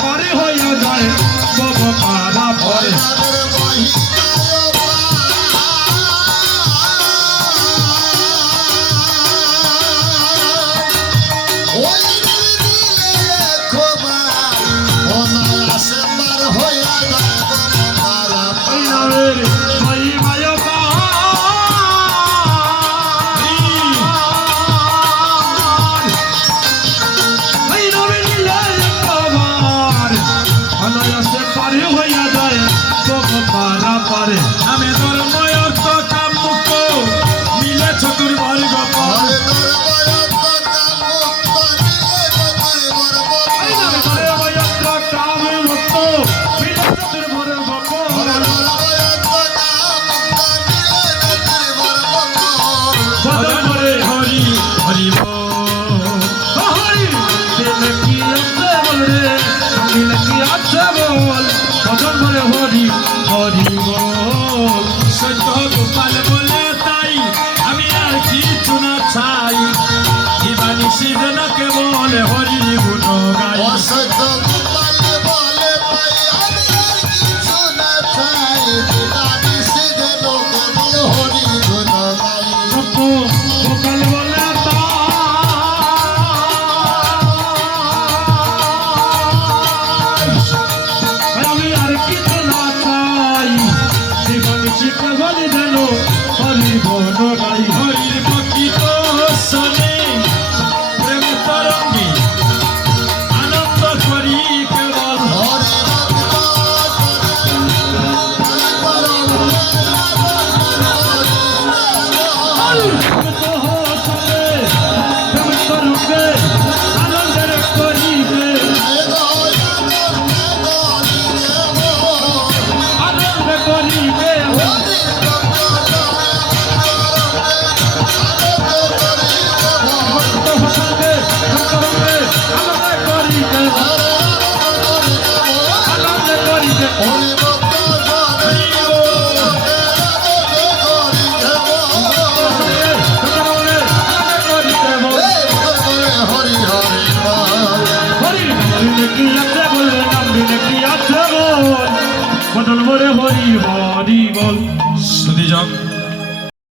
পারে হইয়া যায় বাবা পারা পরে আমি ধর্ময় অর্থ কাম মুক্ত মিলে চতুর্ভর গপ হরি হরি হরি কি আছে বল ভজন ভরে হরি হরি বল সত্য গোপাল বলে তাই আমি আর কিছু না চাই জীবানী সিদ্ধ কেবল হরি গুণ গাই সত্য গোপাল বলে তাই আমি আর কিছু না চাই জীবানী সিদ্ধ কেবল হরি গুণ গাই সত্য গোপাল বলে আমি আর কিছু না চাই জীবন শিখে বলি যেন হরি বন গাই হরির ভক্তি তো শোনে প্রেম তরঙ্গে আনন্দ করি কেবল হরি আনন্দের করিবে আনন্দ করিবে বদল বলে হরি হরি বল শুধু যাও।